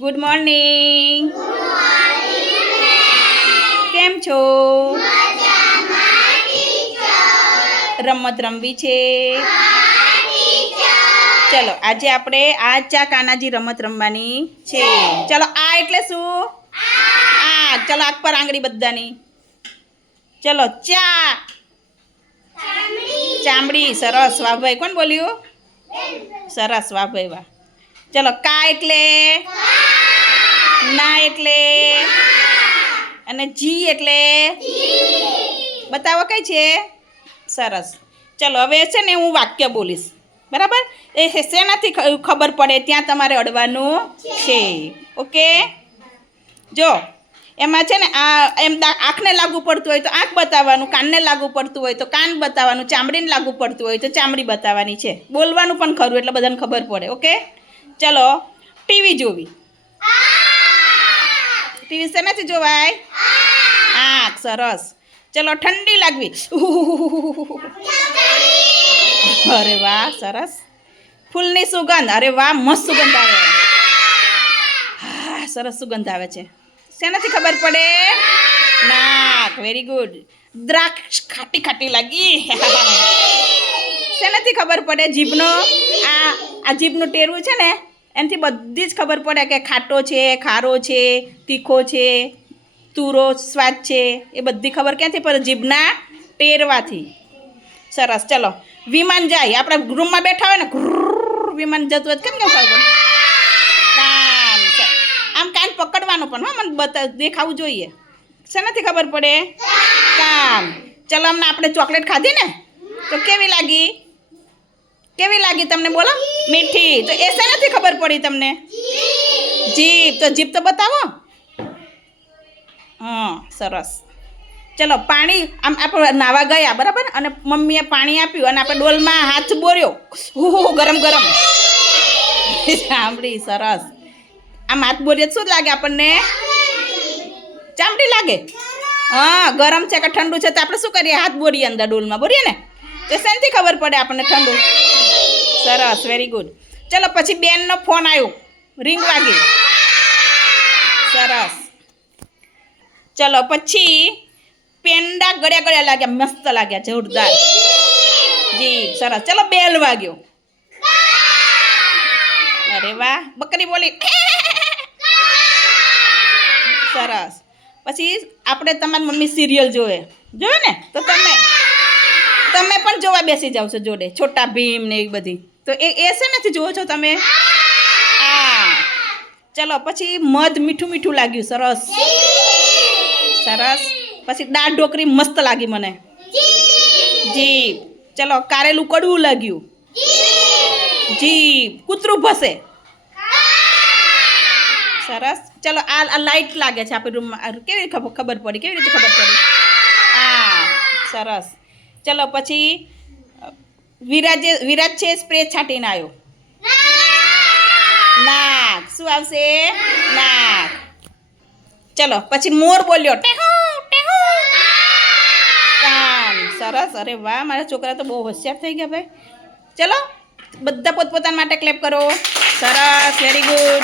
Good morning કેમ છો? રમત રમવી છે? ચલો, આજે આપણે આ ચા કાનાજી રમત રમવાની છે. ચલો, આ એટલે શું? આ, ચલો, આગ પર આંગળી બધાની. ચલો, ચા. ચામડી, સરસ. વાહ ભાઈ કોણ બોલ્યું? સરસ વાહ ભાઈ વાહ. ચલો, કા એટલે? ના એટલે? અને જી એટલે? બતાવો કઈ છે? સરસ. ચલો, હવે છે ને હું વાક્ય બોલીશ. બરાબર? એ શેનાથી ખબર પડે? ત્યાં તમારે અડવાનું છે. ઓકે? જો, એમાં છે ને આ, એમ આંખને લાગુ પડતું હોય તો આંખ બતાવવાનું, કાનને લાગુ પડતું હોય તો કાન બતાવવાનું, ચામડીને લાગુ પડતું હોય તો ચામડી બતાવવાની છે. બોલવાનું પણ ખરું, એટલે બધાને ખબર પડે. ઓકે? ચલો, ટીવી જોવી. ટીવી શેનાથી જોવાય? આંખ, સરસ. ચલો, ઠંડી લાગવી. અરે વાહ, સરસ. ફૂલની સુગંધ. અરે વાહ, મસ્ત સુગંધ આવે. હા, સરસ સુગંધ આવે છે. શેનાથી ખબર પડે? નાક. વેરી ગુડ દ્રાક્ષ ખાટી ખાટી લાગી. શેનાથી ખબર પડે? જીભનો? આ આ જીભનું ટેરવું છે ને? એનાથી બધી જ ખબર પડે કે ખાટો છે, ખારો છે, તીખો છે, તુરો સ્વાદ છે, એ બધી ખબર ક્યાંથી? પડે જીભના ટેરવાથી. સરસ, ચલો. વિમાન જાય. આપણે રૂમમાં બેઠા હોય ને વિમાન જતું હોય કેમ કેમ ખબર? કાન આમ કાન પકડવાનો પણ, હા, મને બતા, દેખાવું જોઈએ. શેનાથી ખબર પડે? કાન ચલો, હમણાં આપણે ચોકલેટ ખાધી ને? તો કેવી લાગી? કેવી લાગી તમને? બોલો. મીઠી. તો એ શેનાથી ખબર પડી તમને? જીભ. તો જીભ તો બતાવો. હા, સરસ. ચલો, પાણી આમ આપણે નાવા ગયા, બરાબર? અને મમ્મીએ પાણી આપ્યું અને આપણે ડોલમાં હાથ બોર્યો. ઓહો ગરમ ગરમ. ચામડી, સરસ. આમ હાથ બોરીએ શું લાગે આપણને? ચામડી લાગે? હા, ગરમ છે કે ઠંડુ છે? તો આપણે શું કરીએ? હાથ બોરીએ અંદર ડોલમાં. બોરીએ ને? તો શેનથી ખબર પડે આપણને ઠંડુ? સરસ વેરી ગુડ ચલો, પછી બેનનો ફોન આવ્યો રિંગ વાગી. સરસ. ચલો, પછી પેંડા ગળ્યા ગળ્યા લાગ્યા, મસ્ત લાગ્યા, જોરદાર. જી, સરસ. ચલો, બેલ વાગ્યો. અરે વાહ, બકરી બોલી. સરસ. પછી આપણે તમારી મમ્મી સિરિયલ જોવે. જોવે ને? તો તમે તમે પણ જોવા બેસી જાવ છો જોડે. છોટા ભીમ ને એવી બધી. તો એ એ નથી જોવો છો તમે? આ ચલો, પછી મધ મીઠું મીઠું લાગ્યું, સરસ. સરસ. પછી દાળ ઢોકરી મસ્ત લાગી મને. જીભ. ચલો, કારેલું કડવું લાગ્યું. જીભ. કૂતરું ભસે. સરસ. ચલો, આ લાઈટ લાગે છે આપણે રૂમમાં. કેવી ખબર પડી? કેવી રીતે ખબર પડી? હા. સરસ. ચલો, પછી વિરાજે વિરાજ છે સ્પ્રે છાંટીને આવ્યો. નાક. શું આવશે? નાક. ચલો, પછી મોર બોલ્યો. કાન સરસ. અરે વાહ, મારા છોકરા તો બહુ હોશિયાર થઈ ગયા ભાઈ. ચલો, બધા પોતપોતાના માટે ક્લેપ કરો. સરસ વેરી ગુડ